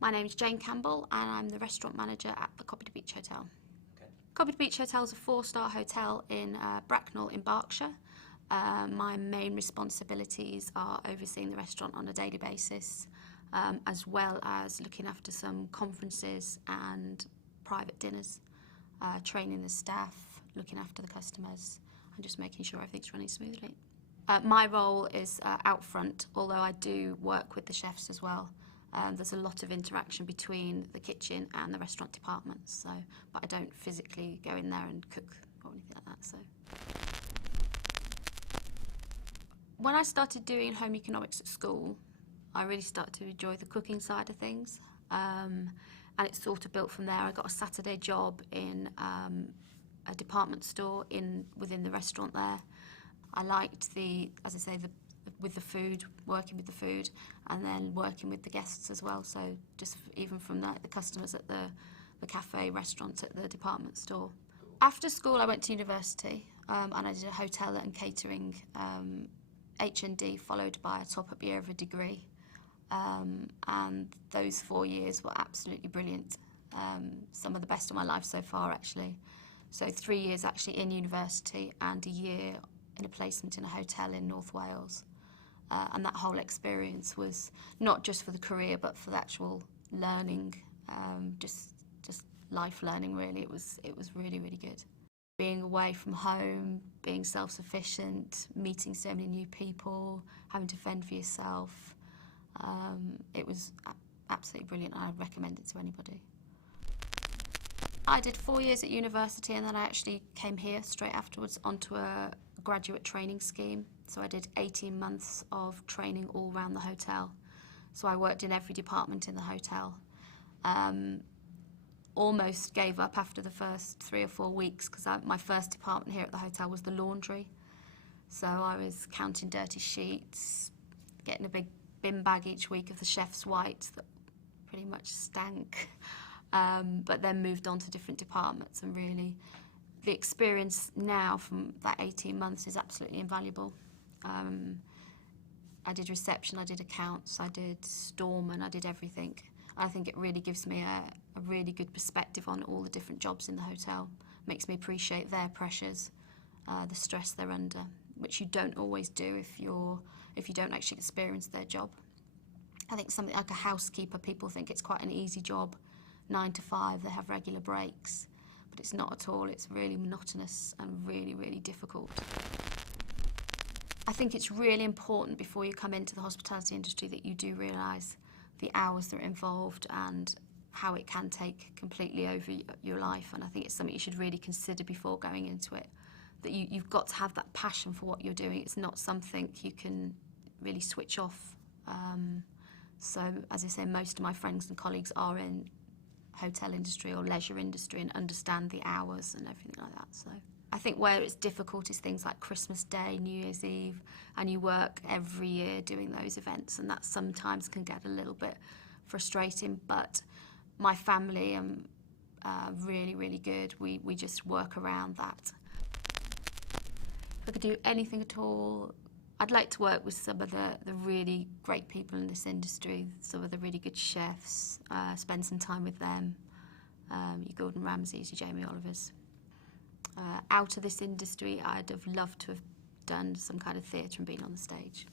My name is Jane Campbell and I'm the restaurant manager at the Coppity Beach Hotel. Okay. Coppity Beach Hotel is a 4-star hotel in Bracknell in Berkshire. My main responsibilities are overseeing the restaurant on a daily basis, as well as looking after some conferences and private dinners, training the staff, looking after the customers, and just making sure everything's running smoothly. My role is out front, although I do work with the chefs as well. There's a lot of interaction between the kitchen and the restaurant departments, so, but I don't physically go in there and cook or anything like that. So, when I started doing home economics at school, I really started to enjoy the cooking side of things, and it sort of built from there. I got a Saturday job in a department store within the restaurant there. I liked as I say, with the food, working with the food, and then working with the guests as well. So just even from the customers at the cafe, restaurant, at the department store. After school, I went to university, and I did a hotel and catering H&D, followed by a top-up year of a degree. And those 4 years were absolutely brilliant. Some of the best of my life so far, actually. So 3 years actually in university and a year in a placement in a hotel in North Wales. And that whole experience was not just for the career, but for the actual learning, just life learning, really. It was really, really good. Being away from home, being self-sufficient, meeting so many new people, having to fend for yourself. It was absolutely brilliant, and I'd recommend it to anybody. I did 4 years at university, and then I actually came here straight afterwards onto a graduate training scheme. So I did 18 months of training all around the hotel. So I worked in every department in the hotel. Almost gave up after the first 3 or 4 weeks, because my first department here at the hotel was the laundry. So I was counting dirty sheets, getting a big bin bag each week of the chef's whites that pretty much stank. But then moved on to different departments, and really the experience now from that 18 months is absolutely invaluable. I did reception, I did accounts, I did storeman, I did everything. I think it really gives me a really good perspective on all the different jobs in the hotel. Makes me appreciate their pressures, the stress they're under, which you don't always do if you don't actually experience their job. I think something like a housekeeper, people think it's quite an easy job, 9 to 5, they have regular breaks, but it's not at all. It's really monotonous and really, really difficult. I think it's really important before you come into the hospitality industry that you do realise the hours that are involved and how it can take completely over your life, and I think it's something you should really consider before going into it, that you've got to have that passion for what you're doing. It's not something you can really switch off. So, as I say, most of my friends and colleagues are in hotel industry or leisure industry and understand the hours and everything like that. So I think where it's difficult is things like Christmas Day, New Year's Eve, and you work every year doing those events, and that sometimes can get a little bit frustrating, but my family are really, really good. We just work around that. If I could do anything at all, I'd like to work with some of the really great people in this industry, some of the really good chefs, spend some time with them, your Gordon Ramsays, your Jamie Olivers. Out of this industry, I'd have loved to have done some kind of theatre and been on the stage.